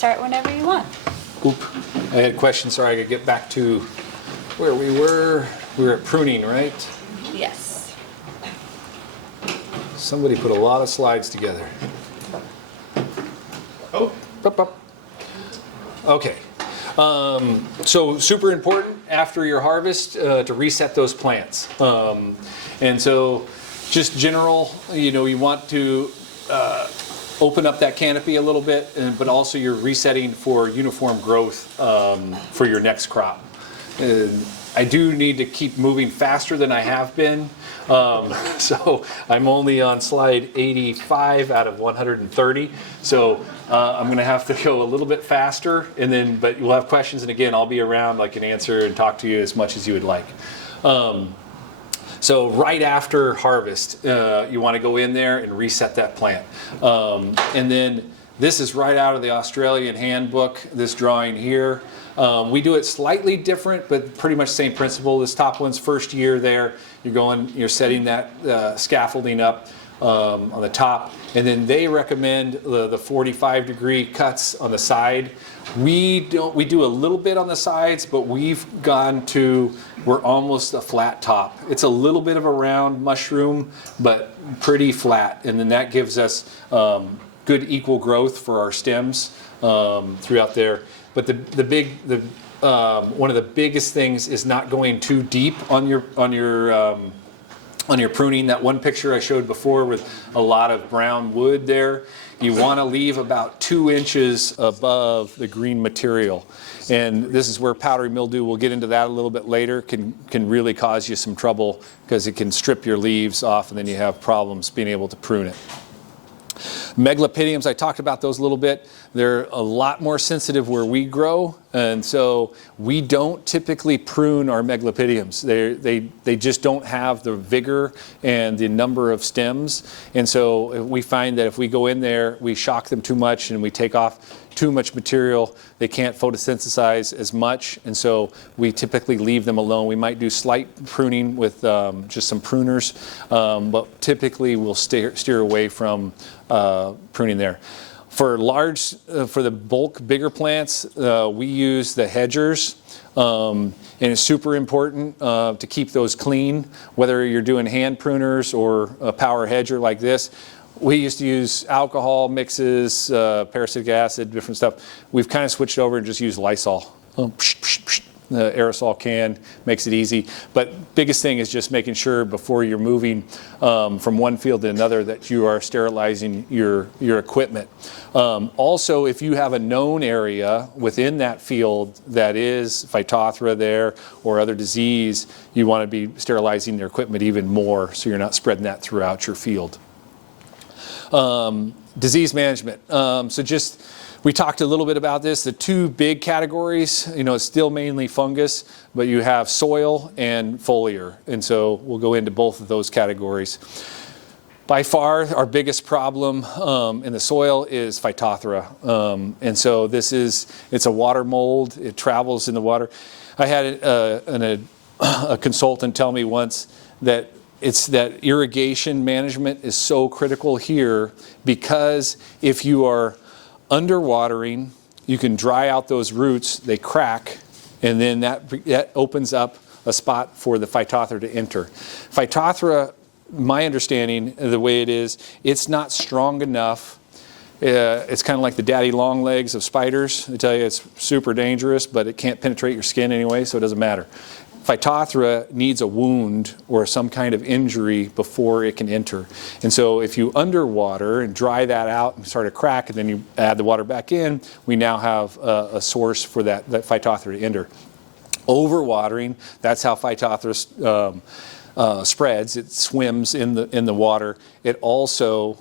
start whenever you want. Oop. I had a question. Sorry, I could get back to where we were. We were at pruning, right? Yes. Somebody put a lot of slides together. Oh, up. Okay. So super important after your harvest to reset those plants. And so just general, you want to open up that canopy a little bit, but also you're resetting for uniform growth for your next crop. I do need to keep moving faster than I have been. So I'm only on slide 85 out of 130. So I'm going to have to go a little bit faster, but you'll have questions, and again, I'll be around. I can answer and talk to you as much as you would like. So right after harvest, you want to go in there and reset that plant. And then this is right out of the Australian handbook, this drawing here. We do it slightly different, but pretty much same principle. This top one's first year there. You're setting that scaffolding up on the top, and then they recommend the 45-degree cuts on the side. We do a little bit on the sides, but we're almost a flat top. It's a little bit of a round mushroom, but pretty flat, and then that gives us good equal growth for our stems throughout there. But one of the biggest things is not going too deep on your pruning. That one picture I showed before with a lot of brown wood there, you want to leave about 2 inches above the green material. And this is where powdery mildew, we'll get into that a little bit later, can really cause you some trouble because it can strip your leaves off, and then you have problems being able to prune it. Megalopydiums, I talked about those a little bit. They're a lot more sensitive where we grow, and so we don't typically prune our megalopydiums. They just don't have the vigor and the number of stems, and so we find that if we go in there, we shock them too much and we take off too much material, they can't photosynthesize as much, and so we typically leave them alone. We might do slight pruning with just some pruners, but typically we'll steer away from pruning there. For the bulk, bigger plants, we use the hedgers, and it's super important to keep those clean, whether you're doing hand pruners or a power hedger like this. We used to use alcohol mixes, parasitic acid, different stuff. We've kind of switched over and just use Lysol. The aerosol can makes it easy. But biggest thing is just making sure before you're moving from one field to another that you are sterilizing your equipment. Also, if you have a known area within that field that is Phytophthora there or other disease, you want to be sterilizing your equipment even more so you're not spreading that throughout your field. Disease management. We talked a little bit about this. The two big categories, it's still mainly fungus, but you have soil and foliar. And so we'll go into both of those categories. By far, our biggest problem in the soil is Phytophthora. And so it's a water mold. It travels in the water. I had a consultant tell me once that it's that irrigation management is so critical here, because if you are underwatering, you can dry out those roots, they crack, and then that opens up a spot for the Phytophthora to enter. Phytophthora, my understanding, the way it is, it's not strong enough. It's kind of like the daddy long legs of spiders. They tell you it's super dangerous, but it can't penetrate your skin anyway, so it doesn't matter. Phytophthora needs a wound or some kind of injury before it can enter. And so if you underwater and dry that out and start a crack, and then you add the water back in, we now have a source for that Phytophthora to enter. Overwatering, that's how Phytophthora spreads. It swims in the water. It also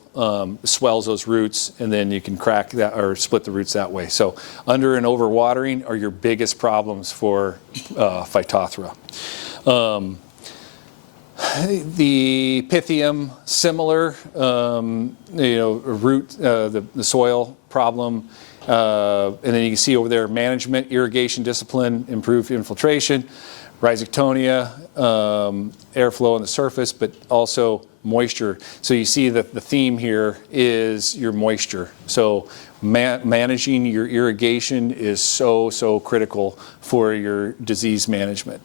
swells those roots, and then you can crack that or split the roots that way. So under and overwatering are your biggest problems for Phytophthora. The Pythium, similar, root, the soil problem. And then you can see over there management, irrigation discipline, improved infiltration. Rhizoctonia, airflow on the surface, but also moisture. So you see that the theme here is your moisture. So managing your irrigation is so critical for your disease management.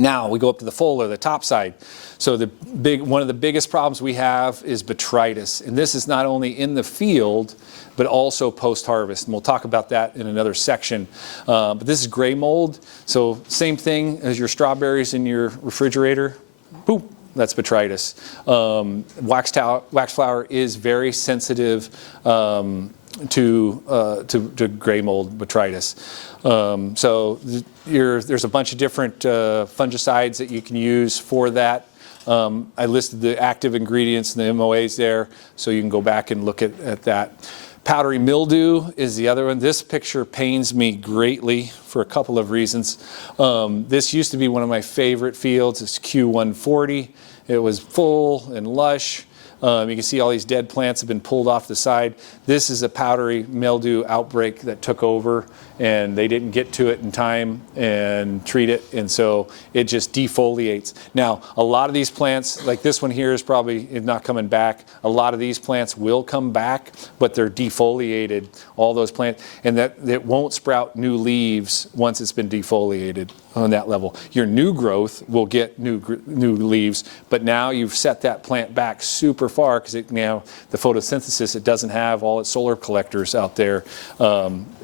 Now we go up to the foliar, the top side. So one of the biggest problems we have is botrytis. And this is not only in the field, but also post-harvest. And we'll talk about that in another section. But this is gray mold. So same thing as your strawberries in your refrigerator. Boom, that's botrytis. Waxflower is very sensitive to gray mold botrytis. So there's a bunch of different fungicides that you can use for that. I listed the active ingredients and the MOAs there, so you can go back and look at that. Powdery mildew is the other one. This picture pains me greatly for a couple of reasons. This used to be one of my favorite fields. It's Q140. It was full and lush. You can see all these dead plants have been pulled off the side. This is a powdery mildew outbreak that took over, and they didn't get to it in time and treat it, and so it just defoliates. Now, a lot of these plants, like this one here, is probably not coming back. A lot of these plants will come back, but they're defoliated, all those plants, and that it won't sprout new leaves once it's been defoliated on that level. Your new growth will get new leaves, but now you've set that plant back super far because now the photosynthesis, it doesn't have all its solar collectors out there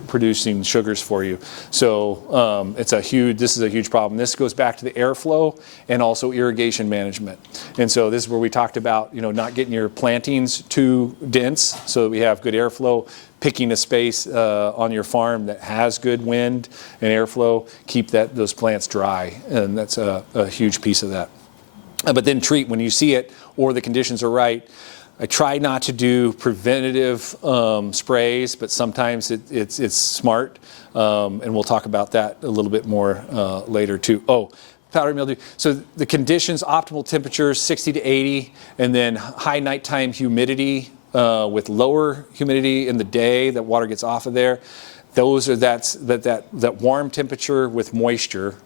producing sugars for you. So this is a huge problem. This goes back to the airflow and also irrigation management. And so this is where we talked about, not getting your plantings too dense so that we have good airflow, picking a space on your farm that has good wind and airflow, keep those plants dry, and that's a huge piece of that. But then treat when you see it or the conditions are right. I try not to do preventative sprays, but sometimes it's smart, and we'll talk about that a little bit more later too. Oh, powdery mildew. So the conditions, optimal temperatures 60 to 80, and then high nighttime humidity with lower humidity in the day, that water gets off of there. That warm temperature with moisture.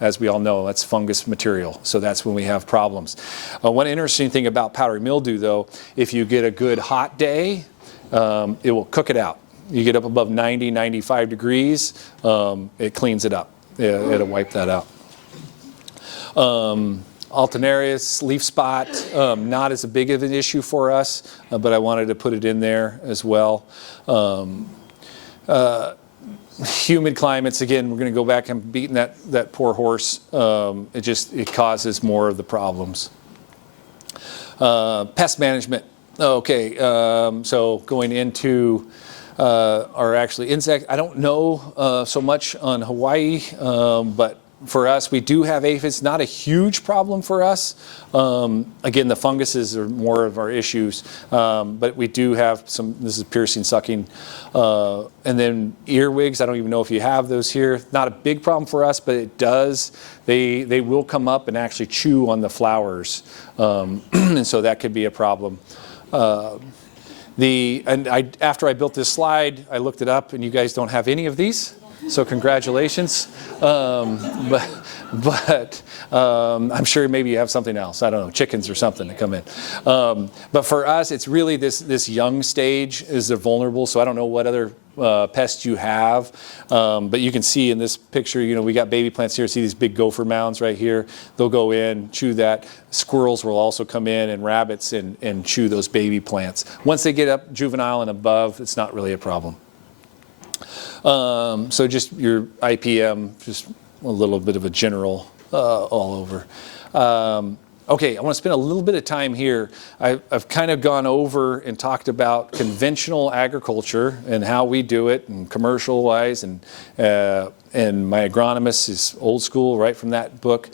As we all know, that's fungus material. So that's when we have problems. One interesting thing about powdery mildew, though, if you get a good hot day, it will cook it out. You get up above 90, 95 degrees, it cleans it up. It'll wipe that out. Alternaris, leaf spot, not as big of an issue for us, but I wanted to put it in there as well. Humid climates, again, we're going to go back and beating that poor horse. It causes more of the problems. Pest management. Okay, so going into our actually insect. I don't know so much on Hawaii, but for us, we do have aphids. Not a huge problem for us. Again, the funguses are more of our issues, but we do have some. This is piercing, sucking, and then earwigs. I don't even know if you have those here. Not a big problem for us, but it does. They will come up and actually chew on the flowers, and so that could be a problem. After I built this slide, I looked it up, and you guys don't have any of these. So congratulations, but I'm sure maybe you have something else. I don't know, chickens or something that come in. But for us, it's really this young stage is they're vulnerable. So I don't know what other pests you have, but you can see in this picture, we got baby plants here. See these big gopher mounds right here? They'll go in, chew that. Squirrels will also come in, and rabbits and chew those baby plants. Once they get up juvenile and above, it's not really a problem. So just your IPM, just a little bit of a general all over. Okay, I want to spend a little bit of time here. I've kind of gone over and talked about conventional agriculture and how we do it, and commercial-wise, and my agronomist is old school, right from that book.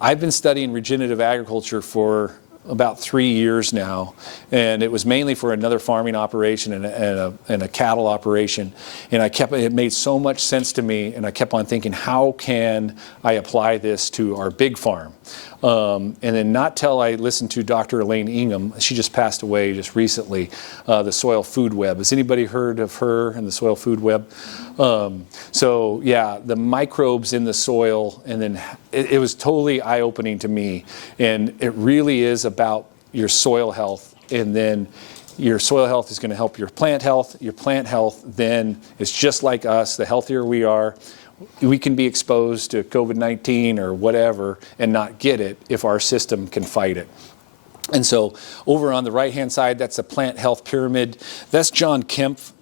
I've been studying regenerative agriculture for about 3 years now, and it was mainly for another farming operation and a cattle operation, and it made so much sense to me, and I kept on thinking, how can I apply this to our big farm? And then not till I listened to Dr. Elaine Ingham, she just passed away just recently, the soil food web. Has anybody heard of her and the soil food web? So yeah, the microbes in the soil, and then it was totally eye-opening to me. And it really is about your soil health, and then your soil health is going to help your plant health. Your plant health then is just like us. The healthier we are, we can be exposed to COVID-19 or whatever and not get it if our system can fight it. And so over on the right-hand side, that's a plant health pyramid. That's John Kempf.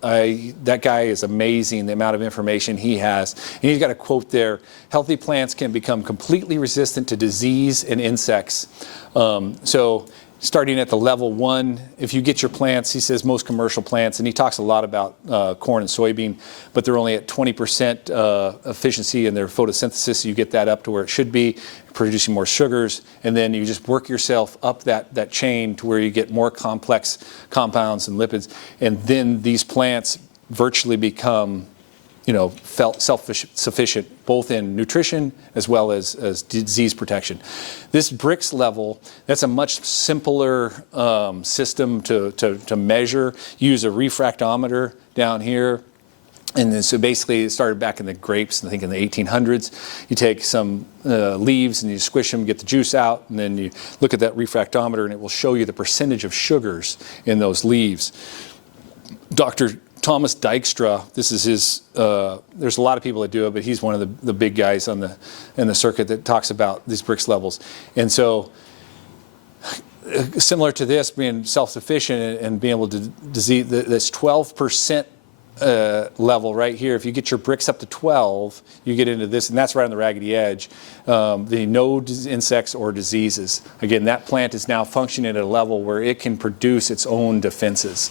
That guy is amazing, the amount of information he has. And he's got a quote there: healthy plants can become completely resistant to disease and insects. So starting at the level 1, if you get your plants, he says most commercial plants, and he talks a lot about corn and soybean, but they're only at 20% efficiency in their photosynthesis, so you get that up to where it should be, producing more sugars, and then you just work yourself up that chain to where you get more complex compounds and lipids, and then these plants virtually become self-sufficient, both in nutrition as well as disease protection. This BRICS level, that's a much simpler system to measure. Use a refractometer down here. And then so basically it started back in the grapes, I think in the 1800s. You take some leaves and you squish them, get the juice out, and then you look at that refractometer and it will show you the percentage of sugars in those leaves. Dr. Thomas Dijkstra, this is his, there's a lot of people that do it, but he's one of the big guys in the circuit that talks about these BRICS levels. And so similar to this, being self-sufficient and being able to disease, this 12% level right here, if you get your BRICS up to 12, you get into this, and that's right on the raggedy edge. The no insects or diseases. Again, that plant is now functioning at a level where it can produce its own defenses.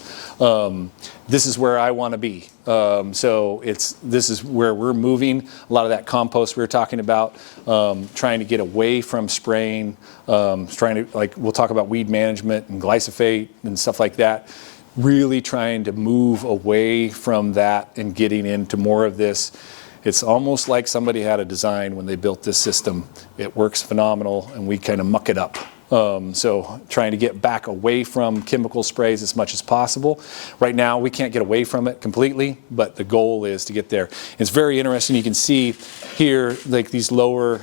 This is where I want to be. So this is where we're moving. A lot of that compost we were talking about, trying to get away from spraying, we'll talk about weed management and glyphosate and stuff like that. Really trying to move away from that and getting into more of this. It's almost like somebody had a design when they built this system. It works phenomenal, and we kind of muck it up. So trying to get back away from chemical sprays as much as possible. Right now, we can't get away from it completely, but the goal is to get there. It's very interesting. You can see here, like these lower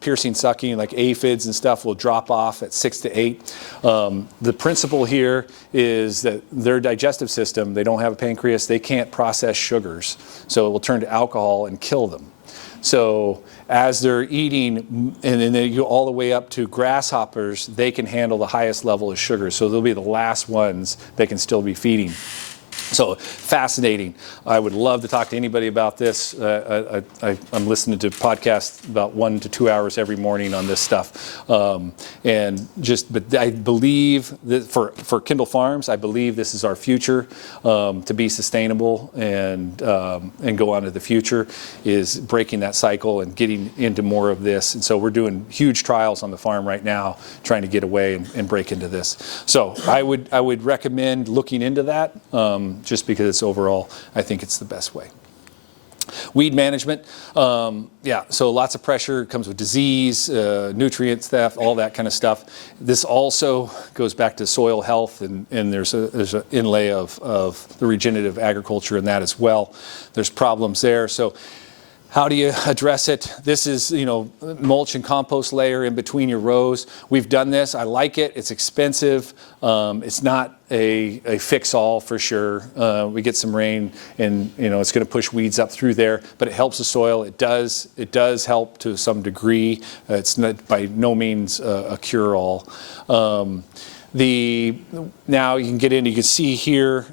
piercing, sucking, like aphids and stuff will drop off at 6 to 8. The principle here is that their digestive system, they don't have a pancreas, they can't process sugars. So it will turn to alcohol and kill them. So as they're eating, and then they go all the way up to grasshoppers, they can handle the highest level of sugar. So they'll be the last ones they can still be feeding. So fascinating. I would love to talk to anybody about this. I'm listening to podcasts about 1 to 2 hours every morning on this stuff. But I believe that for Kindle Farms, I believe this is our future to be sustainable and go on to the future, is breaking that cycle and getting into more of this. And so we're doing huge trials on the farm right now, trying to get away and break into this. So I would recommend looking into that. Just because it's overall, I think it's the best way. Weed management, so lots of pressure comes with disease, nutrient theft, all that kind of stuff. This also goes back to soil health, and there's an inlay of the regenerative agriculture in that as well. There's problems there. So how do you address it? This is, mulch and compost layer in between your rows. We've done this. I like it. It's expensive. It's not a fix-all for sure. We get some rain, and it's going to push weeds up through there, but it helps the soil. It does help to some degree. It's not by no means a cure-all. Now you can get in. You can see here.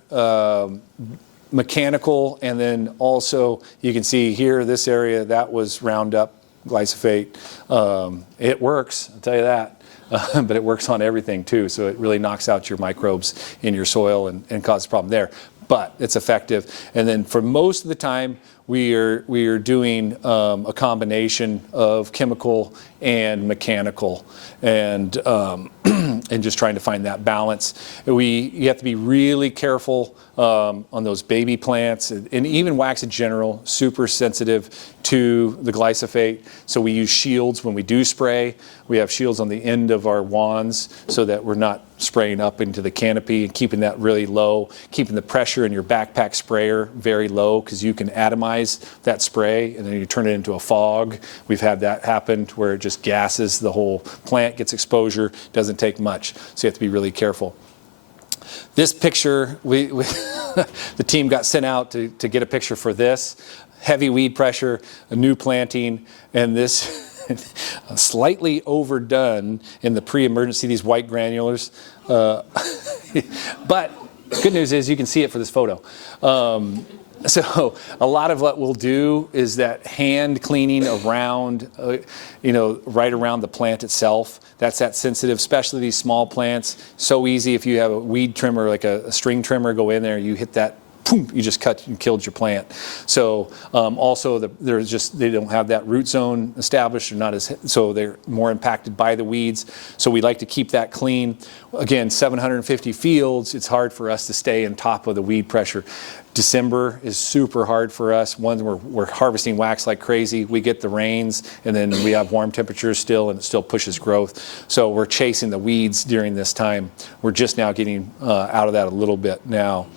Mechanical, and then also you can see here, this area, that was Roundup, glyphosate. It works, I'll tell you that, but it works on everything too, so it really knocks out your microbes in your soil and causes a problem there. But it's effective. And then for most of the time, we are doing a combination of chemical and mechanical. And and just trying to find that balance. You have to be really careful on those baby plants, and even wax in general, super sensitive to the glyphosate. So we use shields when we do spray. We have shields on the end of our wands so that we're not spraying up into the canopy and keeping that really low, keeping the pressure in your backpack sprayer very low, because you can atomize that spray and then you turn it into a fog. We've had that happen to where it just gases the whole plant, gets exposure, doesn't take much. So you have to be really careful. This picture, the team got sent out to get a picture for this. Heavy weed pressure, a new planting, and this slightly overdone in the pre-emergency, these white granulars. But good news is you can see it for this photo. So a lot of what we'll do is that hand cleaning around, right around the plant itself. That's that sensitive, especially these small plants. So easy if you have a weed trimmer, like a string trimmer, go in there, you hit that, boom, you just cut and killed your plant. So also they don't have that root zone established, or so they're more impacted by the weeds. So we like to keep that clean. Again, 750 fields, it's hard for us to stay on top of the weed pressure. December is super hard for us. One, we're harvesting wax like crazy. We get the rains, and then we have warm temperatures still, and it still pushes growth. So we're chasing the weeds during this time. We're just now getting out of that a little bit now.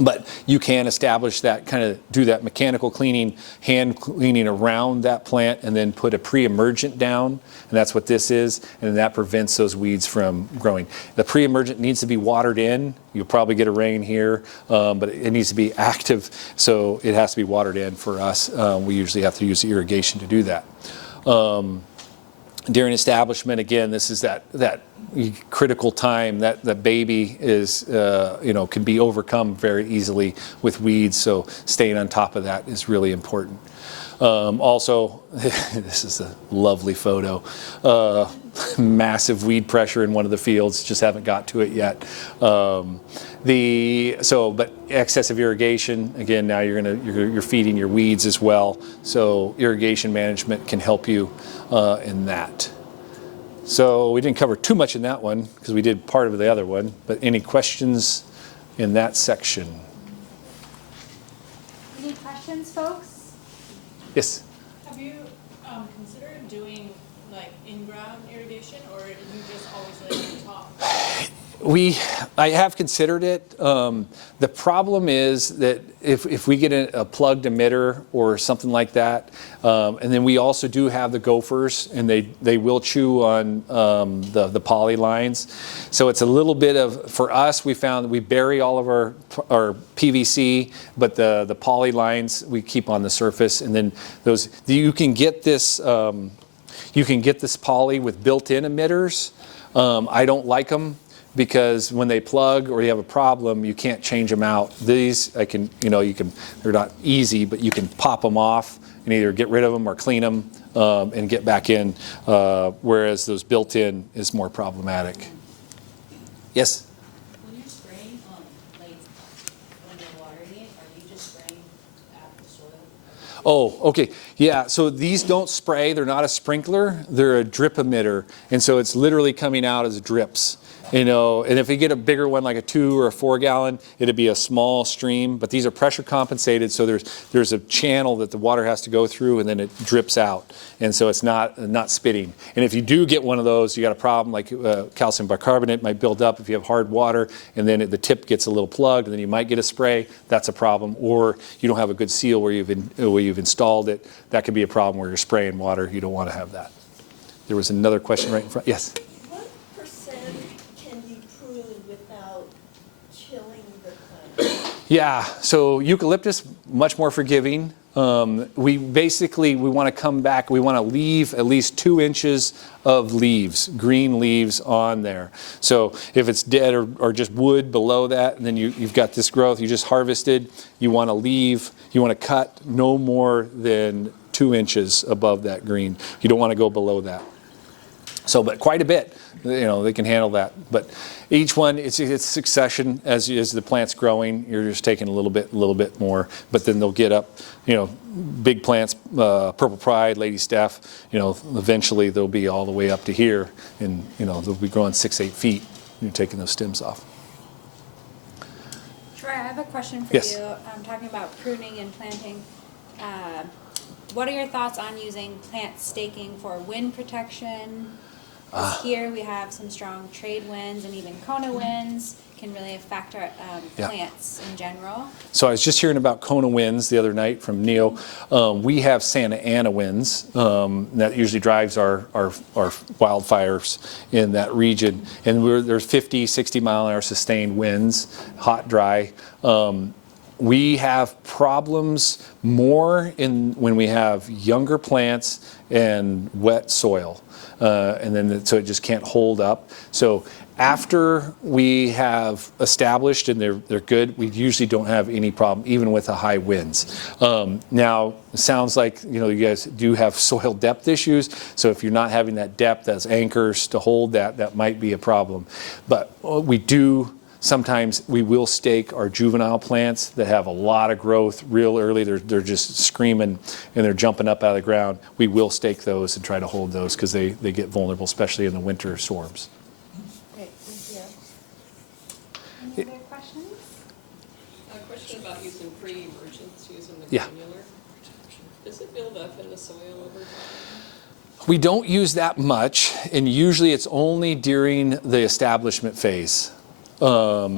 But you can establish that, kind of do that mechanical cleaning, hand cleaning around that plant, and then put a pre-emergent down, and that's what this is, and that prevents those weeds from growing. The pre-emergent needs to be watered in. You'll probably get a rain here, but it needs to be active, so it has to be watered in for us. We usually have to use irrigation to do that. During establishment, again, this is that critical time that baby is, can be overcome very easily with weeds. So staying on top of that is really important. Also, this is a lovely photo. Massive weed pressure in one of the fields. Just haven't got to it yet. But excessive irrigation. Again, now you're feeding your weeds as well. So irrigation management can help you in that. So we didn't cover too much in that one because we did part of the other one. But any questions in that section? Any questions, folks? Yes. Have you considered doing like in-ground irrigation, or are you just always like on top? I have considered it. The problem is that if we get a plugged emitter or something like that, and then we also do have the gophers, and they will chew on the poly lines. So it's a little bit of, for us, we found that we bury all of our PVC, but the poly lines we keep on the surface, and then you can get this poly with built-in emitters. I don't like them, because when they plug or you have a problem, you can't change them out. These, they're not easy, but you can pop them off and either get rid of them or clean them and get back in, whereas those built-in is more problematic. Yes? When you're spraying, when you're watering it, are you just spraying at the soil? Oh, okay. Yeah, so these don't spray. They're not a sprinkler. They're a drip emitter. And so it's literally coming out as drips. And if you get a bigger one, like a 2 or a 4 gallon, it'd be a small stream, but these are pressure compensated, so there's a channel that the water has to go through, and then it drips out, and so it's not spitting. And if you do get one of those, you got a problem, like calcium bicarbonate might build up if you have hard water, and then the tip gets a little plugged, and then you might get a spray. That's a problem. Or you don't have a good seal where you've installed it. That could be a problem where you're spraying water. You don't want to have that. There was another question right in front. Yes? Yeah, so eucalyptus, much more forgiving. We want to come back, we want to leave at least 2 inches of leaves, green leaves on there. So if it's dead or just wood below that, and then you've got this growth you just harvested, you want to cut no more than 2 inches above that green. You don't want to go below that. So, but quite a bit, they can handle that. But each one, it's succession as the plant's growing. You're just taking a little bit more. But then they'll get up, big plants, Purple Pride, Lady Steph. Eventually they'll be all the way up to here, and they'll be growing 6-8 feet. You're taking those stems off. Troy, I have a question for Yes. you. I'm talking about pruning and planting. What are your thoughts on using plant staking for wind protection? 'Cause here we have some strong trade winds, and even Kona winds can really affect our Yeah. plants in general. So I was just hearing about Kona winds the other night from Neil. We have Santa Ana winds. That usually drives our wildfires in that region. And there's 50, 60 mile an hour sustained winds, hot, dry. We have problems more when we have younger plants and wet soil. So it just can't hold up. So after we have established and they're good, we usually don't have any problem, even with the high winds. Now, it sounds like you guys do have soil depth issues. So if you're not having that depth as anchors to hold that might be a problem. But we do. Sometimes we will stake our juvenile plants that have a lot of growth real early. They're just screaming and they're jumping up out of the ground. We will stake those and try to hold those because they get vulnerable, especially in the winter storms. Great, thank you. Any other questions? A question about using pre-emergence, using the Yeah. granular. Does it build up in the soil over time? We don't use that much, and usually it's only during the establishment phase. I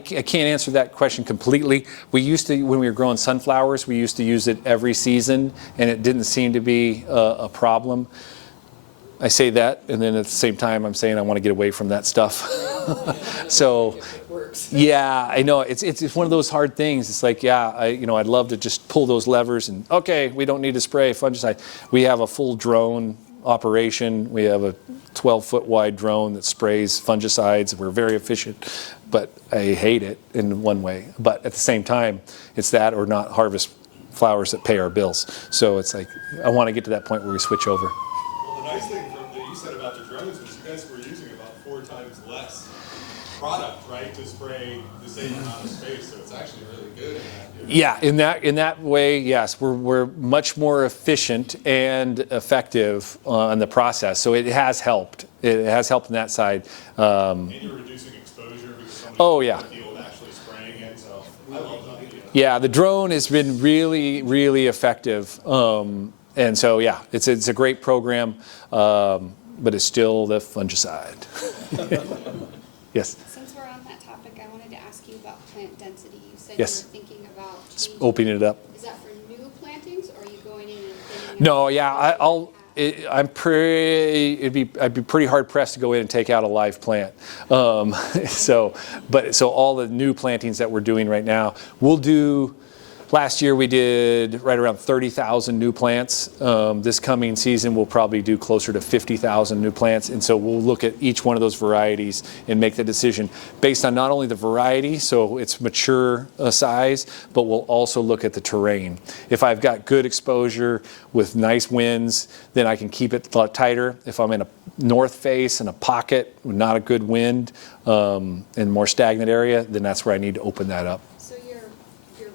can't answer that question completely. We used to, when we were growing sunflowers, we used to use it every season, and it didn't seem to be a problem. I say that, and then at the same time, I'm saying I want to get away from that stuff. So, yeah, I know it's one of those hard things. It's like, I'd love to just pull those levers and okay, we don't need to spray fungicide. We have a full drone operation. We have a 12-foot wide drone that sprays fungicides. We're very efficient, but I hate it in one way. But at the same time, it's that or not harvest flowers that pay our bills. So it's like, I want to get to that point where we switch over. Well, the nice thing that you said about the drones was you guys were using about 4 times less product, right, to spray the same amount of space. So it's actually really good in that. Yeah, in that way, yes, we're much more efficient and effective on the process. So it has helped. It has helped in that side. And you're reducing exposure because somebody in the field actually spraying it. So I love that. Yeah, the drone has been really, really effective. And so, yeah, it's a great program, but it's still the fungicide. Yes. Since we're on that topic, I wanted to ask you about plant density. You said Yes. you were thinking about changing. Opening it up. Is that for new plantings, or are you going in and thinning out? No, yeah, I'd be pretty hard pressed to go in and take out a live plant. So all the new plantings that we're doing right now, we'll do. Last year we did right around 30,000 new plants. This coming season we'll probably do closer to 50,000 new plants, and so we'll look at each one of those varieties and make the decision based on not only the variety, so its mature size, but we'll also look at the terrain. If I've got good exposure with nice winds, then I can keep it a lot tighter. If I'm in a north face and a pocket with not a good wind and more stagnant area, then that's where I need to open that up. So your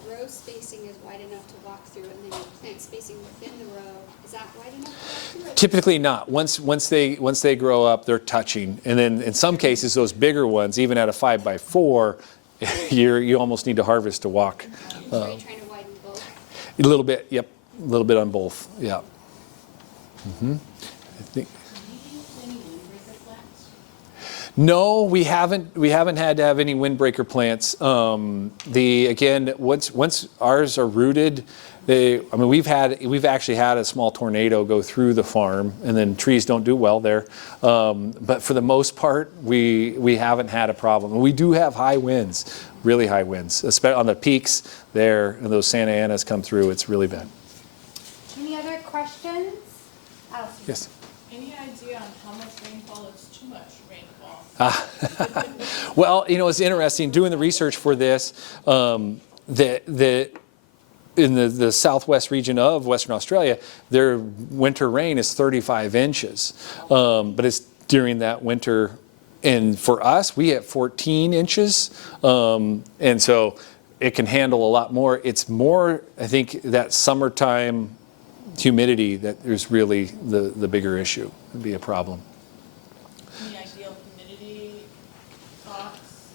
row spacing is wide enough to walk through, and then your plant spacing within the row, is that wide enough to walk through? Typically not. Once they grow up, they're touching, and then in some cases, those bigger ones, even at a 5x4, you almost need to harvest to walk. So are you trying to widen both? A little bit, yep, a little bit on both, yeah. I think. No, we haven't had to have any windbreaker plants. Again, once ours are rooted, we've actually had a small tornado go through the farm, and then trees don't do well there. But for the most part, we haven't had a problem. We do have high winds, really high winds, especially on the peaks there, and those Santa Anas come through. It's really bad. Any other questions? Allison. Yes. Any idea on how much rainfall is too much rainfall? Well, it's interesting doing the research for this. in the southwest region of Western Australia, their winter rain is 35 inches. But it's during that winter. And for us, we have 14 inches. And so it can handle a lot more. It's more, I think, that summertime humidity that is really the bigger issue, would be a problem. Any ideal humidity thoughts?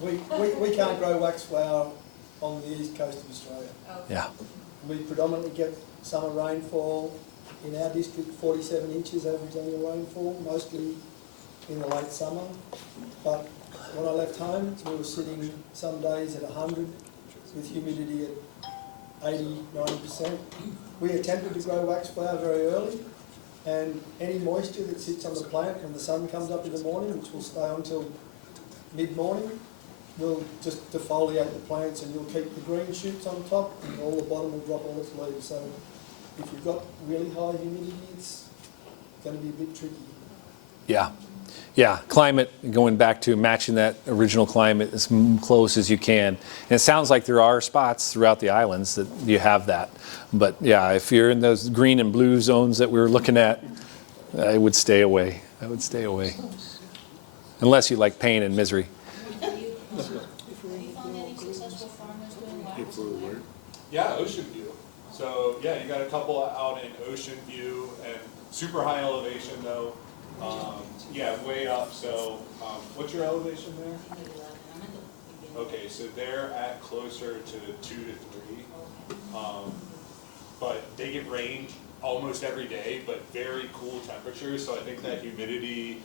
We can't grow waxflower on the east coast of Australia. Yeah. We predominantly get summer rainfall. In our district, 47 inches average annual rainfall, mostly in the late summer. But when I left home, we were sitting some days at 100 with humidity at 80, 90%. We attempted to grow waxflower very early, and any moisture that sits on the plant when the sun comes up in the morning, which will stay on until mid-morning, will just defoliate the plants, and you'll keep the green shoots on top, and all the bottom will drop all its leaves. So if you've got really high humidity, it's going to be a bit tricky. Yeah. Yeah, climate, going back to matching that original climate as close as you can. And it sounds like there are spots throughout the islands that you have that. But yeah, if you're in those green and blue zones that we were looking at, I would stay away. I would stay away. Unless you like pain and misery. Have you found any successful farmers doing wax? Yeah, Ocean View. So yeah, you got a couple out in Ocean View and super high elevation though. Yeah, way up. So what's your elevation there? I'm at the beginning. Okay, so they're at closer to 2 to 3. But they get rain almost every day, but very cool temperatures. So I think that humidity,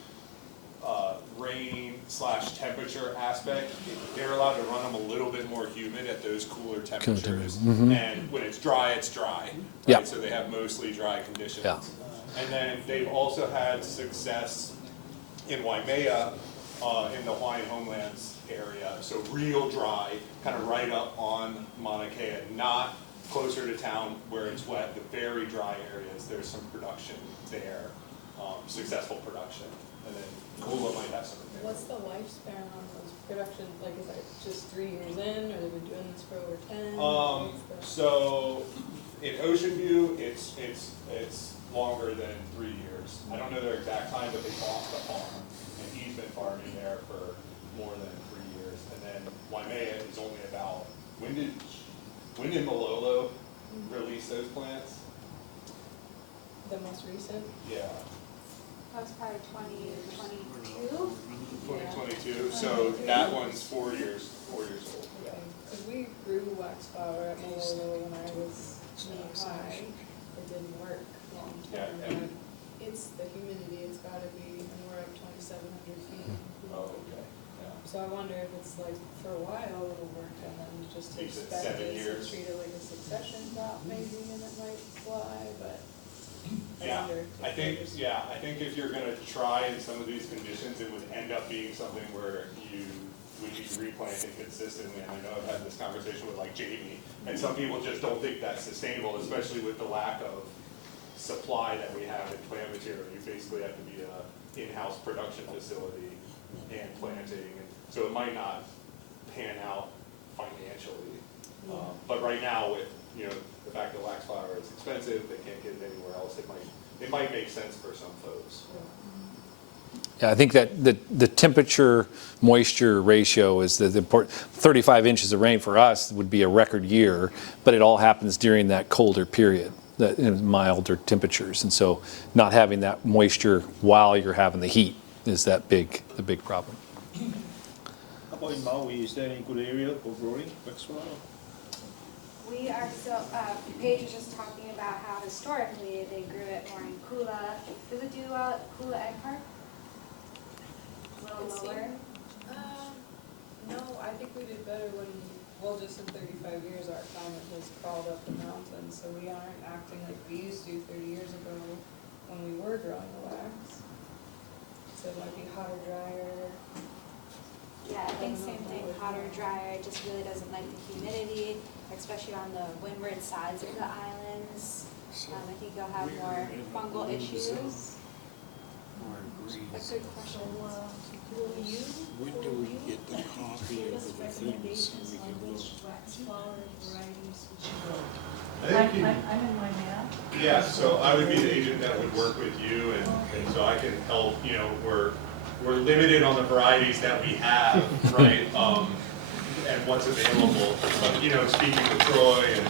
rain / temperature aspect, they're allowed to run them a little bit more humid at those cooler temperatures. And when it's dry, it's dry. Right? Yeah. So they have mostly dry conditions. Yeah. And then they've also had success in Waimea, in the Hawaiian homelands area. So real dry, kind of right up on Mauna Kea, not closer to town where it's wet, but very dry areas. There's some production there, successful production. And then Kula might have something there. What's the lifespan on those production? Like, is that just 3 years in, or they've been doing this for over 10? So in Ocean View, it's longer than 3 years. I don't know their exact time, but they bought the farm, and he's been farming there for more than 3 years. And then Waimea is only about, when did Malolo release those plants? The most recent? Yeah, That was probably 2022. 2022. So that one's 4 years old. Okay. Because we grew waxflower at Malolo when I was junior high. It didn't work long term. Yeah, But it's the humidity, it's gotta be, and we're up 2,700 feet. Oh, okay, yeah. So I wonder if it's like, for a while it'll work, and then just to You said expect 7 this and years. treat it like a succession crop maybe, and it might fly, but Yeah, wonder I if think, there's- yeah, I think if you're gonna try in some of these conditions, it would end up being something where you would be replanting consistently. And I know I've had this conversation with like Jamie, and some people just don't think that's sustainable, especially with the lack of supply that we have in plant material. You basically have to be a in-house production facility and planting, and so it might not pan out financially. But right now, with the fact that waxflower is expensive, they can't get it anywhere else. It might make sense for some folks. Yeah, I think that the temperature moisture ratio is the important. 35 inches of rain for us would be a record year, but it all happens during that colder period, that milder temperatures, and so not having that moisture while you're having the heat is the big problem. How about in Maui? Is there any good area for growing waxflower? We are still, Paige was just talking about how historically they grew it more in Kula. Does it do well at Kula Egg Park? A little lower? No, I think we did better when, well, just in 35 years, our climate has crawled up the mountains, so we aren't acting like we used to 30 years ago when we were growing the wax. So it might be hotter, drier. Yeah, I think same thing, hotter, drier, it just really doesn't like the humidity, especially on the windward sides of the islands. I think you'll have more fungal issues. A good question. When do we get the copy of the things so we can look? Waxflower variety can, I'm in mine now. yeah, so I would be the agent that would work with you, and so I can help, you know, we're limited on the varieties that we have, right? And what's available. But, you know, speaking with Troy and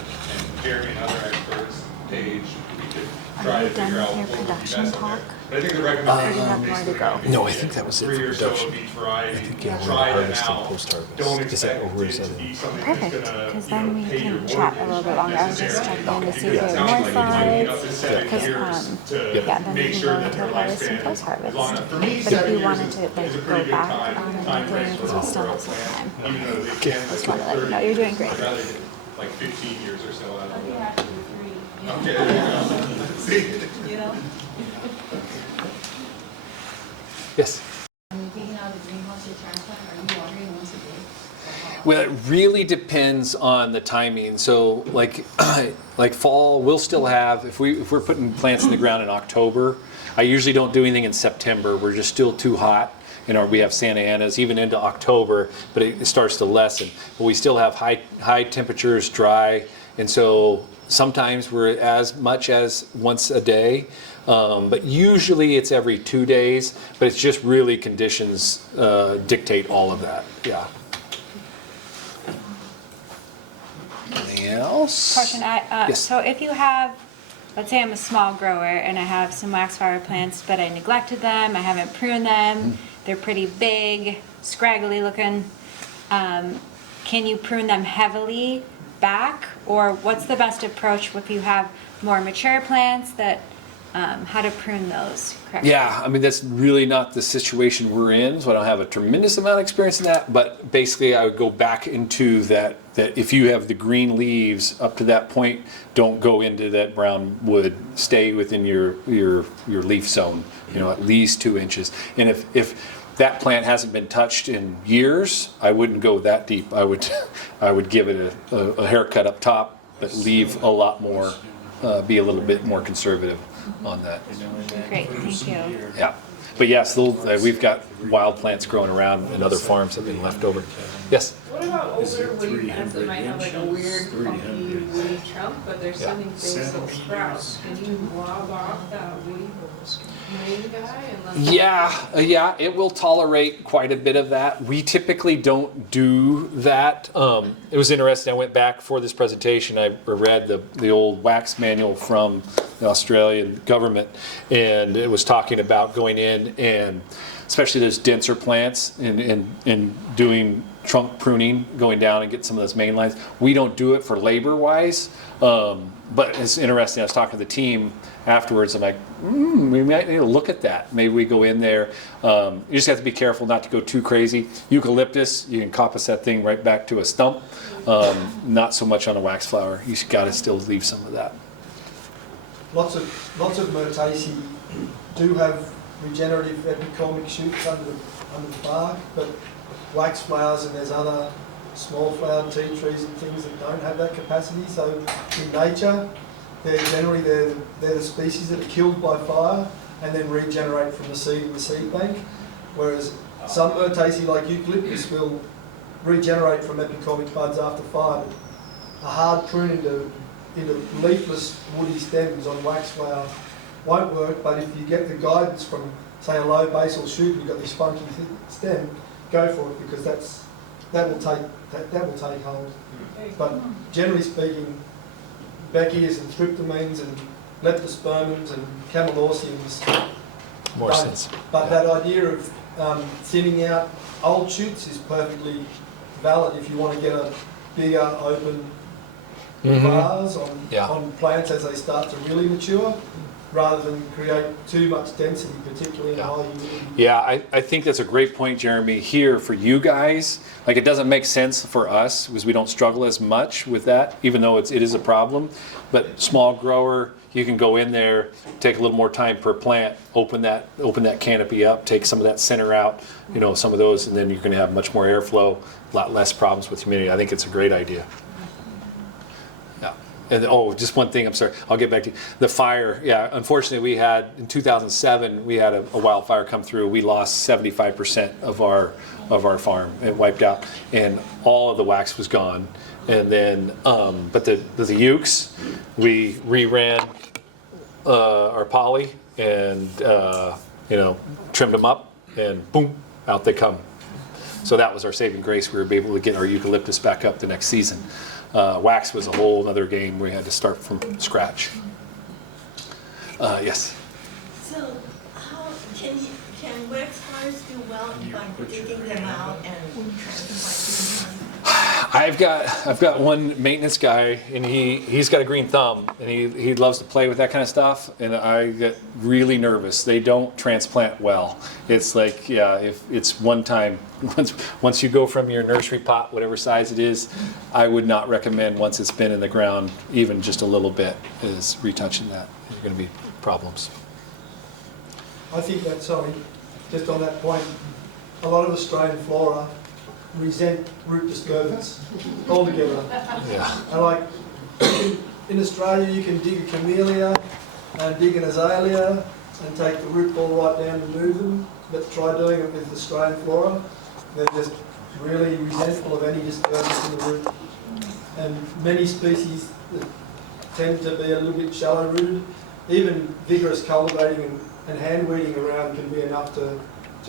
Jeremy and other experts, Paige, we could try to figure out what would be best on there. But I think the recommendation is basically gonna be No, I think that was it for 3 or so production. of each variety. I think, yeah, we're Try them harvest and out. post-harvest. Don't Is that expect over, it is to that- be something Perfect, that's gonna, because you know, then we pay your can chat a mortgage little bit longer. I was just necessarily. checking to see if It there were sounds more like it's taking up to slides, 7 because, years to yeah, then we make can sure go that into their harvest and lifespan is post-harvest. long enough. For me, But if 7 we years wanted is to a like pretty go good back time on frame anything, for because we still a have some plant, time. even though they can Just live wanted to let you 30. know you're doing great. I'd rather do like 15 years or so out I'd of be it. happy with 3, you know? Okay, there you go. See? You know? Yes. When you're taking out of the greenhouse, your transplant, are you watering once a day? Or how? Well, it really depends on the timing. So, like, like fall, we'll still have if we're putting plants in the ground in October. I usually don't do anything in September. We're just still too hot. You know, we have Santa Anas even into October, but it starts to lessen. But we still have high temperatures, dry, and so sometimes we're as much as once a day. But usually it's every 2 days. But it's just really conditions dictate all of that. Yeah. Anything else? Question, Yes. so if you have, let's say I'm a small grower and I have some waxflower plants, but I neglected them, I haven't pruned them, they're pretty big, scraggly looking, can you prune them heavily back? Or what's the best approach if you have more mature plants that, how to prune those correctly? Yeah, I mean, that's really not the situation we're in, so I don't have a tremendous amount of experience in that, but basically I would go back into that if you have the green leaves up to that point, don't go into that brown wood, stay within your leaf zone, you know, at least 2 inches. And if that plant hasn't been touched in years, I wouldn't go that deep. I would give it a haircut up top, but leave a lot more, be a little bit more conservative on that. Great, thank you. Yeah, but yes, we've got wild plants growing around in other farms that have been left over. Yes? What about older woody plants that might have like a weird funky woody trunk, but they're sending basal sprouts? Can you lob off that woody main guy and let Yeah, it will tolerate quite a bit of that. We typically don't do that. It was interesting. I went back for this presentation. I read the old wax manual from the Australian government, and it was talking about going in and especially those denser plants and doing trunk pruning, going down and get some of those main lines. We don't do it for labor wise, but it's interesting. I was talking to the team afterwards. I'm like, we might need to look at that. Maybe we go in there. You just have to be careful not to go too crazy. Eucalyptus, you can coppice that thing right back to a stump. Not so much on a waxflower. You got to still leave some of that. Lots of Myrtaceae do have regenerative epicormic shoots under the bark, but wax flowers and there's other small flowered tea trees and things that don't have that capacity. So in nature, they're the species that are killed by fire and then regenerate from the seed in the seed bank. Whereas some Myrtaceae like eucalyptus will regenerate from epicormic buds after fire. But a hard prune into leafless woody stems on waxflower won't work, but if you get the guidance from, say, a low basal shoot, you've got this funky stem, go for it, because that will take hold. But generally speaking, Beckias and tryptamines and leptospermums and camelorsiums More don't. sense. But Yeah. that idea of thinning out old shoots is perfectly valid if you want to get a bigger open bars on plants as they start to really mature, rather than create too much density, particularly in high humidity. Yeah, I think that's a great point, Jeremy. Here for you guys, like it doesn't make sense for us because we don't struggle as much with that, even though it is a problem. But small grower, you can go in there, take a little more time per plant, open that canopy up, take some of that center out, you know, some of those, and then you're going to have much more airflow, a lot less problems with humidity. I think it's a great idea. Yeah. And oh, just one thing, I'm sorry, I'll get back to you. The fire, yeah, unfortunately we had, in 2007, we had a wildfire come through. We lost 75% of our farm. It wiped out and all of the wax was gone. And then, but the ukes, we reran our poly and, trimmed them up and boom, out they come. So that was our saving grace. We were able to get our eucalyptus back up the next season. Wax was a whole other game. We had to start from scratch. Yes. So how can waxflowers do well by digging them out and transplanting them? I've got one maintenance guy, and he's got a green thumb, and he loves to play with that kind of stuff, and I get really nervous. They don't transplant well. It's like, yeah, if it's one time, once you go from your nursery pot, whatever size it is, I would not recommend once it's been in the ground, even just a little bit, is retouching that. There's going to be problems. I think that, sorry, just on that point, a lot of Australian flora resent root disturbance altogether. Yeah. And like, in Australia you can dig a camellia and dig an azalea and take the root ball right down and move them, but try doing it with Australian flora. They're just really resentful of any disturbance in the root. And many species that tend to be a little bit shallow rooted, even vigorous cultivating and hand weeding around can be enough to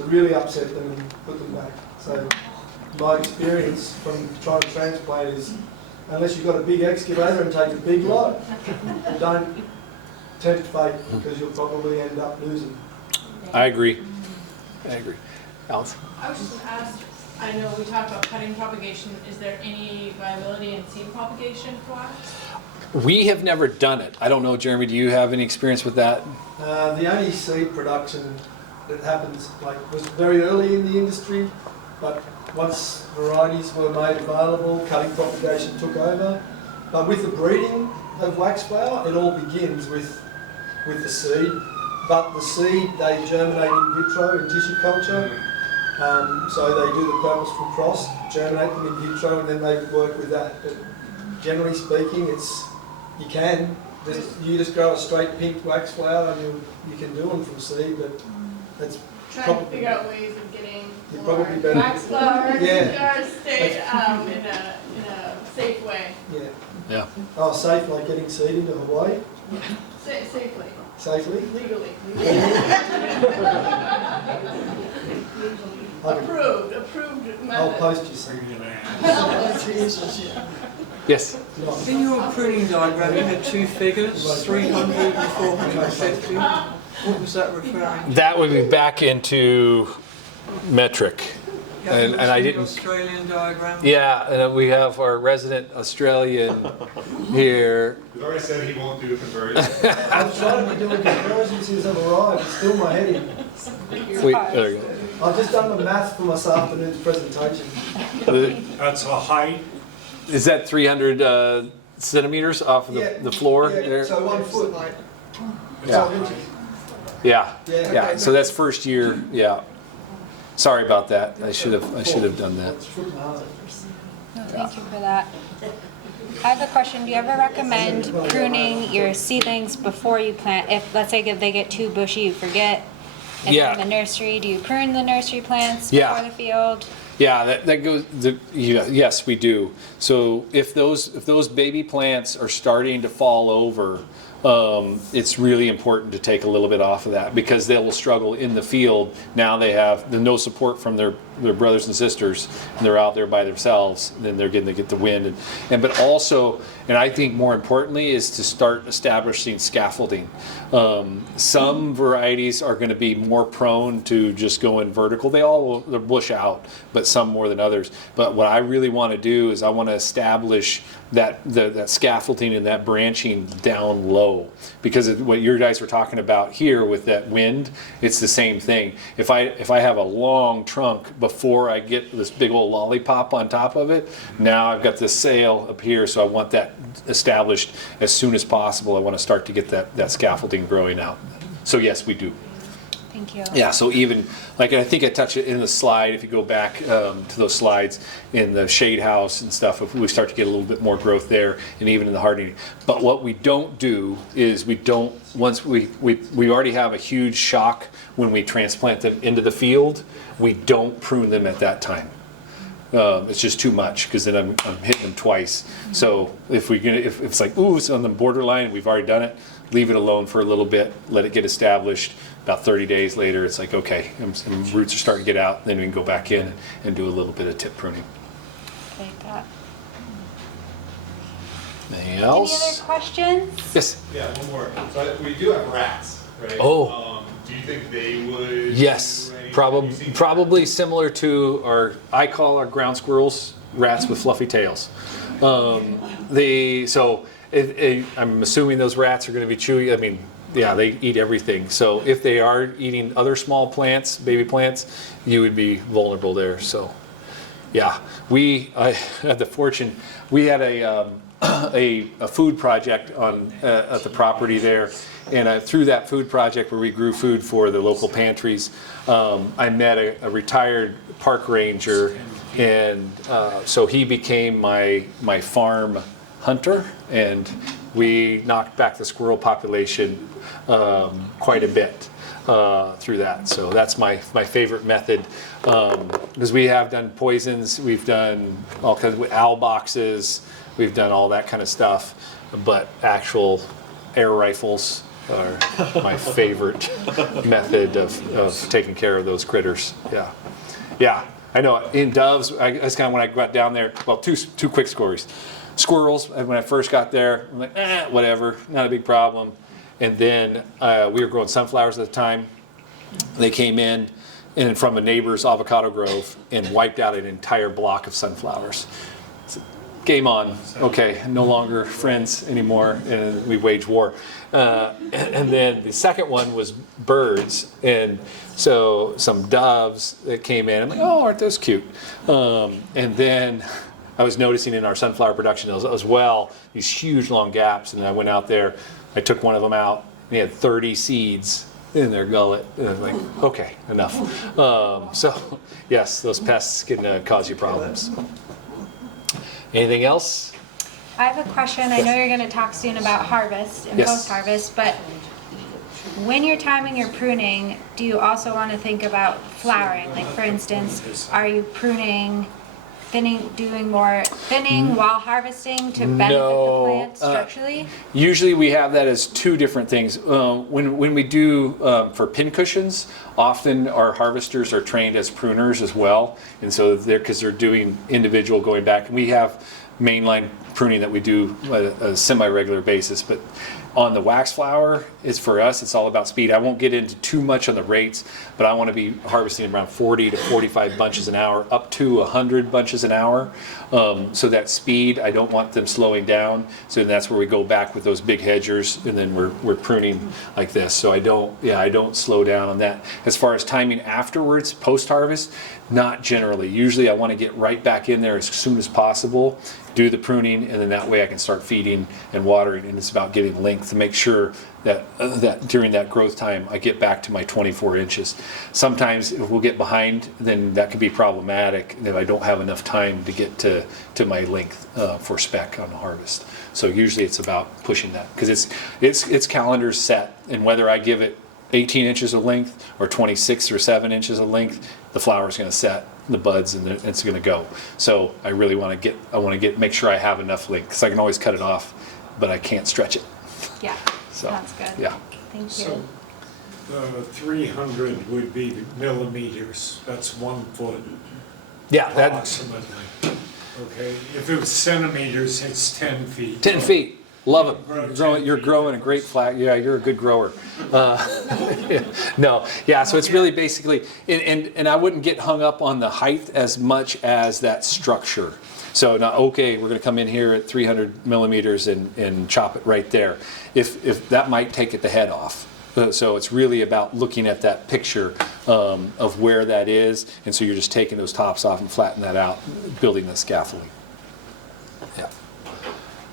really upset them and put them back. So my experience from trying to transplant is, unless you've got a big excavator and take a big lot, don't tempt fate, because you'll probably end up losing. I agree. Alice? I was just going to ask, I know we talked about cutting propagation. Is there any viability in seed propagation for wax? We have never done it. I don't know, Jeremy, do you have any experience with that? The only seed production that happens was very early in the industry, but once varieties were made available, cutting propagation took over. But with the breeding of waxflower, it all begins with the seed. But the seed, they germinate in vitro in tissue culture. So they do the purposeful cross, germinate them in vitro, and then they work with that. But generally speaking, you just grow a straight pink waxflower and you can do them from seed, but that's Trying to figure out ways of getting You're more probably better. waxflower Yeah. to stay in a safe way. Yeah. Yeah. Oh, safe like getting seed into Hawaii? Safely. Safely? Legally. Approved method. I'll post you seed. Yes? In your pruning diagram, you had two figures, 300 and 450. What was that referring to? That would be back into metric. And I didn't. Australian diagram? Yeah, and we have our resident Australian here. He's already said he won't do a conversion. I've tried to be doing conversions since I've arrived, it's still my heading. There you I've just done the math for this afternoon's presentation. go. That's a height. Is that 300 centimeters off of the floor Yeah, there? so 1 foot. Yeah. 12 inches. Yeah, Yeah. yeah. So that's first year. Yeah. Sorry about that. I should have done that. It's foot and a half. No, thank you for that. I have a question. Do you ever recommend pruning your seedlings before you plant? If, let's say, if they get too bushy, you forget, and Yeah. in the nursery, do you prune the nursery plants Yeah. before the field? Yeah, that goes. Yes, we do. So if those baby plants are starting to fall over, it's really important to take a little bit off of that, because they will struggle in the field. Now they have no support from their brothers and sisters, and they're out there by themselves. Then they're getting to get the wind, but also, and I think more importantly, is to start establishing scaffolding. Some varieties are going to be more prone to just going vertical. They'll bush out, but some more than others. But what I really want to do is I want to establish that scaffolding and that branching down low, because what you guys were talking about here with that wind, it's the same thing. If I have a long trunk before I get this big old lollipop on top of it, now I've got this sail up here, so I want that established as soon as possible. I want to start to get that scaffolding growing out. So yes, we do. Thank you. Yeah, so even, like I think I touched it in the slide, if you go back to those slides in the shade house and stuff, if we start to get a little bit more growth there, and even in the hardening. But what we don't do is we don't, once we already have a huge shock when we transplant them into the field, we don't prune them at that time. It's just too much, because then I'm hitting them twice. So if it's like, ooh, it's on the borderline, we've already done it, leave it alone for a little bit, let it get established. About 30 days later, it's like, okay, some roots are starting to get out, then we can go back in and do a little bit of tip pruning. Like that. Anything Any else? other questions? Yes. Yeah, one more. So we do have rats, right? Oh. Do you think they would? Yes, do anything? probably similar to I call our ground squirrels rats with fluffy tails. I'm assuming those rats are going to be chewy. I mean, yeah, they eat everything. So if they are eating other small plants, baby plants, you would be vulnerable there. So, yeah, I had the fortune. We had a food project at the property there, and through that food project where we grew food for the local pantries, I met a retired park ranger, and so he became my farm hunter, and we knocked back the squirrel population quite a bit through that. So that's my favorite method, because we have done poisons, we've done all kinds of owl boxes, we've done all that kind of stuff, but actual air rifles are my favorite method of taking care of those critters. Yeah, I know. In doves, that's kind of when I got down there. Well, two quick stories. Squirrels, when I first got there, I'm like, whatever, not a big problem. And then we were growing sunflowers at the time. They came in and from a neighbor's avocado grove and wiped out an entire block of sunflowers. Game on. Okay, no longer friends anymore, and we wage war. And then the second one was birds, and so some doves that came in. I'm like, oh, aren't those cute? And then I was noticing in our sunflower production as well these huge long gaps, and I went out there. I took one of them out, and he had 30 seeds in their gullet, and I was like, okay, enough. So yes, those pests can cause you problems. Anything else? I have a question. I know you're going to talk soon about harvest and Yes. post-harvest, but when you're timing your pruning, do you also want to think about flowering? Like, for instance, are you pruning, doing more thinning while harvesting to benefit the plant structurally? Usually we have that as two different things. When we do for pin cushions, often our harvesters are trained as pruners as well, and so because they're doing individual going back. And we have mainline pruning that we do at a semi-regular basis, but on the Waxflower, for us, it's all about speed. I won't get into too much on the rates, but I want to be harvesting around 40 to 45 bunches an hour, up to 100 bunches an hour. So that speed, I don't want them slowing down. So that's where we go back with those big hedgers, and then we're pruning like this. So I don't slow down on that. As far as timing afterwards, post-harvest, not generally. Usually I want to get right back in there as soon as possible, do the pruning, and then that way I can start feeding and watering. And it's about getting length to make sure that during that growth time I get back to my 24 inches. Sometimes if we'll get behind, then that could be problematic if I don't have enough time to get to my length for spec on harvest. So usually it's about pushing that, because it's calendar set, and whether I give it 18 inches of length or 26 or 7 inches of length, the flower is going to set, the buds, and it's going to go. So I really want to make sure I have enough length, because I can always cut it off, but I can't stretch it. Yeah, So, sounds good. Yeah. Thank you. So, 300 would be millimeters, that's 1 foot. Yeah, that Approximately. Okay, if it was centimeters, it's 10 feet. 10 feet. Love it. Grow You're 10 growing a great flag. Yeah, you're a good grower. No, yeah. So it's really basically, and I wouldn't get hung up on the height as much as that structure. So now, okay, we're going to come in here at 300 millimeters and chop it right there. If that might take it the head off. So it's really about looking at that picture of where that is, and so you're just taking those tops off and flatten that out, building the scaffolding. Yeah.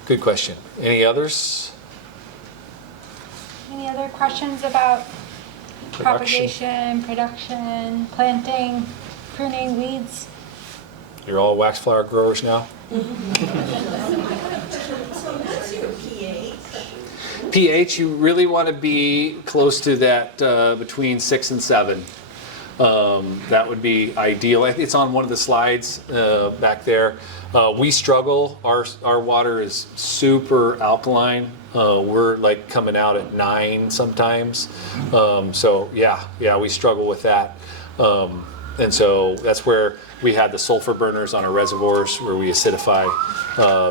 Good question. Any others? Any other questions about propagation, production, planting, pruning, weeds. You're all Waxflower growers now? So what's your pH? pH, you really want to be close to that between 6 and 7. That would be ideal. It's on one of the slides back there. We struggle. Our water is super alkaline. We're like coming out at 9 sometimes. So yeah, we struggle with that. And so that's where we had the sulfur burners on our reservoirs where we acidify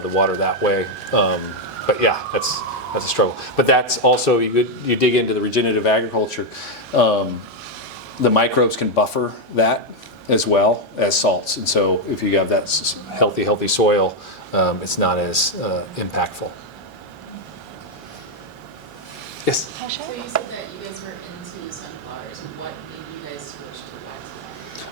the water that way. But yeah, that's a struggle. But that's also, you dig into the regenerative agriculture, the microbes can buffer that as well as salts. And so if you have that healthy soil, it's not as impactful. Yes? So you said that you guys were into sunflowers. What made you guys switch to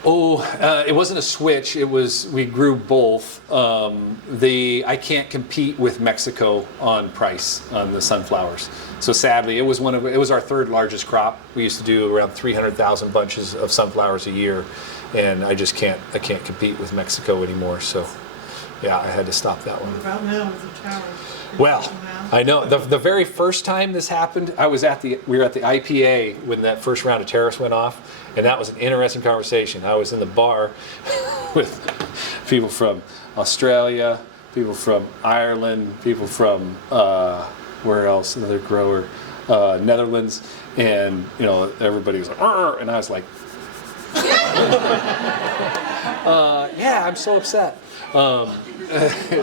Waxflower? It wasn't a switch. It was, we grew both. I can't compete with Mexico on price on the sunflowers. So sadly, it was our 3rd largest crop. We used to do around 300,000 bunches of sunflowers a year, and I can't compete with Mexico anymore. So yeah, I had to stop that one. About now with the challenge. Well, I know the very first time this happened, we were at the IPA when that first round of tariffs went off, and that was an interesting conversation. I was in the bar with people from Australia, people from Ireland, people from where else? Another grower, Netherlands, and everybody was like, "Arr!" And I was like, yeah, I'm so upset.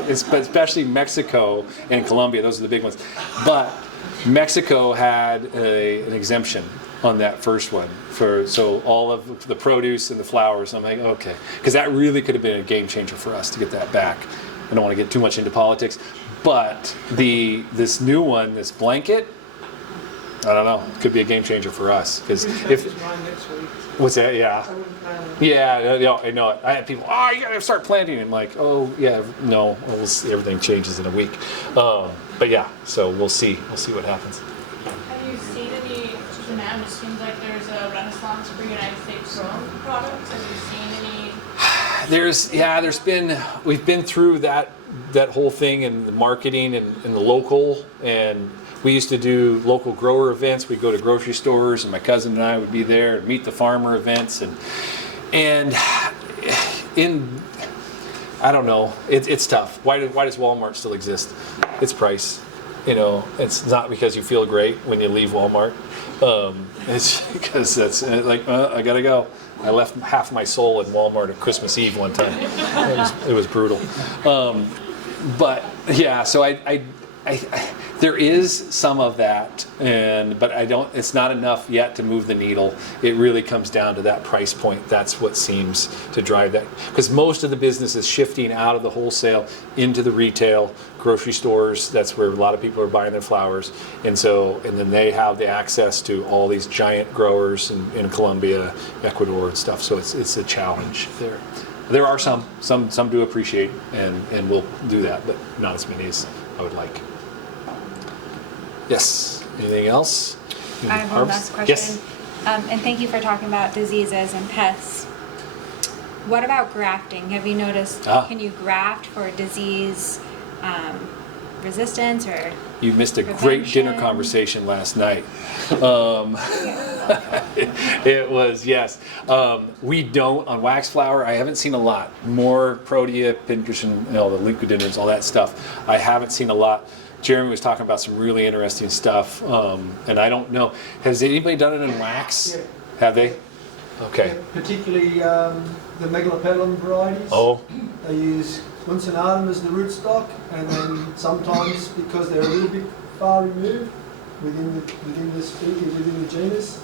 Especially Mexico and Colombia, those are the big ones. But Mexico had an exemption on that first one so all of the produce and the flowers. I'm like, okay, because that really could have been a game changer for us to get that back. I don't want to get too much into politics, but this new one, this blanket, I don't know, could be a game changer for us. Because what's that? Yeah. Yeah, I know it. I had people, you gotta start planting. I'm like, oh yeah, no, we'll see, everything changes in a week. But yeah, so we'll see what happens. Have you seen any, now it seems like there's a renaissance for United States grown products. Have you seen any? We've been through that whole thing and the marketing and the local, and we used to do local grower events. We'd go to grocery stores, and my cousin and I would be there and meet the farmer events, and I don't know, it's tough. Why does Walmart still exist? It's price. It's not because you feel great when you leave Walmart. It's because that's like, I gotta go. I left half my soul in Walmart at Christmas Eve one time. It was brutal. But yeah, so I there is some of that, but it's not enough yet to move the needle. It really comes down to that price point. That's what seems to drive that, because most of the business is shifting out of the wholesale into the retail, grocery stores. That's where a lot of people are buying their flowers, and then they have the access to all these giant growers in Colombia, Ecuador, and stuff. So it's a challenge there. There are some do appreciate and will do that, but not as many as I would like. Yes. Anything else? I have one last question. Yes. And thank you for talking about diseases and pests. What about grafting? Have you noticed, can you graft for disease resistance or You missed a prevention? great dinner conversation last night. It was, yes. We don't, on Waxflower, I haven't seen a lot. More Protea, pincushion, the leucodendrons, all that stuff. I haven't seen a lot. Jeremy was talking about some really interesting stuff, and I don't know. Has anybody done it in wax? Yeah. Have they? Okay. Yeah, particularly the megalopetalum varieties. Oh. They use uncenatum as the rootstock, and then sometimes, because they're a little bit far removed within the species, within the genus,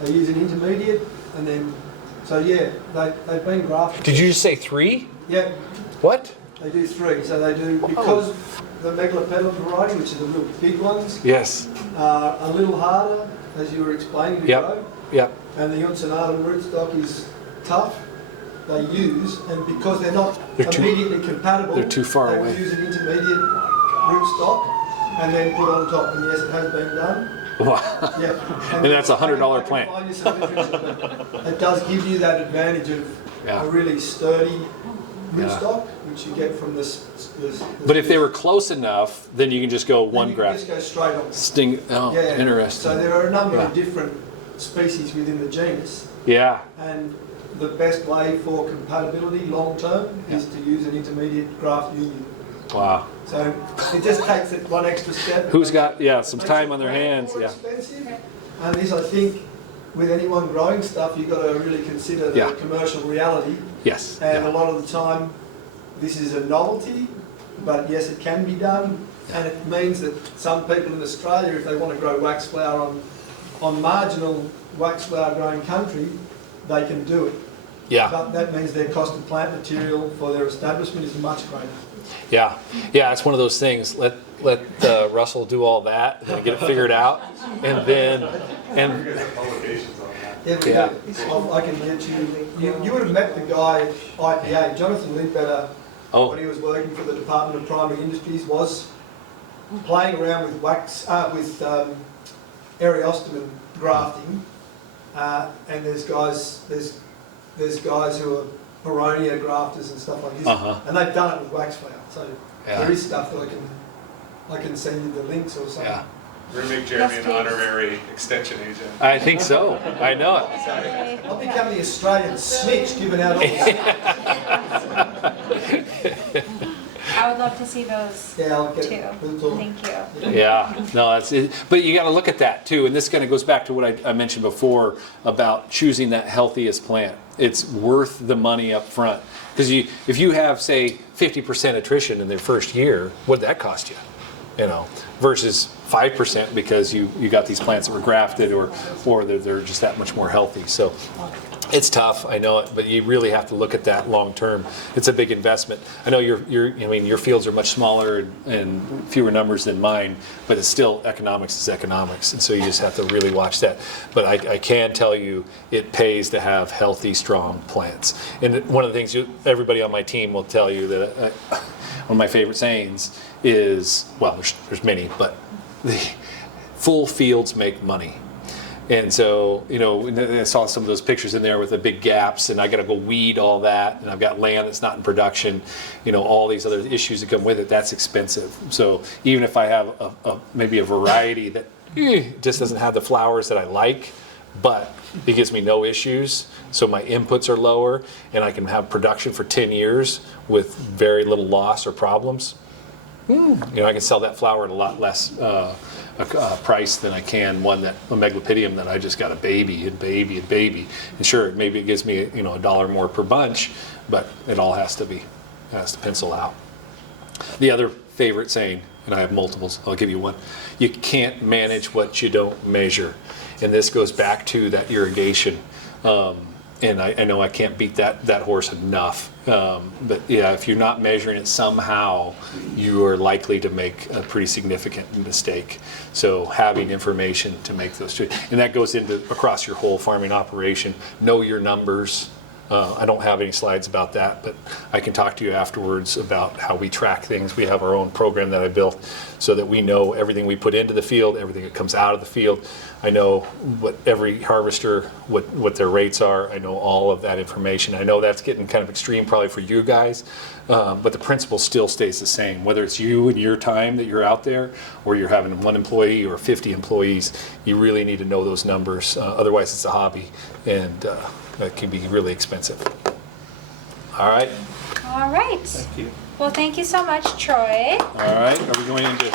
they use an intermediate, and then, so yeah, they've been grafted. Did you just say 3? Yeah. What? They do 3. So they do, because the megalopetalum variety, which are the real big ones, Yes. are a little harder, as you were explaining, to grow. Yep. And the uncenatum rootstock is tough. They use, and because they're not immediately compatible, they're too far away. They use an intermediate rootstock and then put on top. And yes, it has been done. Wow. Yeah. And that's a $100 I can plant. find you some literature, but it does give you that advantage of Yeah. a really sturdy Yeah. rootstock, which you get from this. But if they were close enough, then you can just go then one you can graft. just go straight on. Sting. Oh, Yeah. interesting. So there are a number Yeah. of different species within the genus, Yeah. and the best way for compatibility long term is to use an intermediate graft union. Wow. So it just takes it one extra step. Who's got some Makes time it on their more hands? Yeah. expensive. And this, I think, with anyone growing stuff, you've got to really consider the Yeah. commercial reality. Yes. And Yeah. a lot of the time, this is a novelty, but yes, it can be done. And it means that some people in Australia, if they want to grow waxflower on marginal waxflower growing country, they can do it. Yeah. But that means their cost of plant material for their establishment is much greater. Yeah. Yeah. It's one of those things. Let Russell do all that and get it figured out, and then You guys have publications on that. Yeah, we Yeah. do. I can get you would have met the guy at IPA, Jonathan Leadbetter, when he was working for the Department of Primary Industries, was playing around with Ariostemon grafting, and there's guys who are Baronia grafters and stuff like this, and they've done it with waxflower. So there is stuff that I can send you the links or something. Yeah. We're going to make Jeremy an honorary extension agent. I think so. I know it. I'll become the Australian snitch, giving out all the I would love to see those Yeah, I'll get too. it. Thank you. Yeah, no, that's it. But you got to look at that too, and this kind of goes back to what I mentioned before about choosing that healthiest plant. It's worth the money up front because if you have say 50% attrition in their first year, what did that cost you? You know, versus 5% because you got these plants that were grafted or they're just that much more healthy. So it's tough, I know it, but you really have to look at that long term. It's a big investment. I know your fields are much smaller and fewer numbers than mine, but it's still economics is economics, and so you just have to really watch that. But I can tell you, it pays to have healthy, strong plants. And one of the things everybody on my team will tell you that one of my favorite sayings is, well, there's many, but the full fields make money. And so, I saw some of those pictures in there with the big gaps, and I got to go weed all that, and I've got land that's not in production, all these other issues that come with it. That's expensive. So even if I have maybe a variety that just doesn't have the flowers that I like, but it gives me no issues, so my inputs are lower, and I can have production for 10 years with very little loss or problems. I can sell that flower at a lot less price than I can a megalopedium that I just got a baby. And sure, maybe it gives me $1 more per bunch, but it all has to pencil out. The other favorite saying, and I have multiples, I'll give you one: you can't manage what you don't measure. And this goes back to that irrigation. And I know I can't beat that horse enough. But yeah, if you're not measuring it somehow, you are likely to make a pretty significant mistake. So having information to make those choices, and that goes across your whole farming operation. Know your numbers. I don't have any slides about that, but I can talk to you afterwards about how we track things. We have our own program that I built so that we know everything we put into the field, everything that comes out of the field. I know what every harvester, what their rates are. I know all of that information. I know that's getting kind of extreme probably for you guys, but the principle still stays the same. Whether it's you and your time that you're out there, or you're having 1 employee or 50 employees, you really need to know those numbers. Otherwise, it's a hobby, and that can be really expensive. All right. All right. Thank you. Well, thank you so much, Troy. All right. Are we going into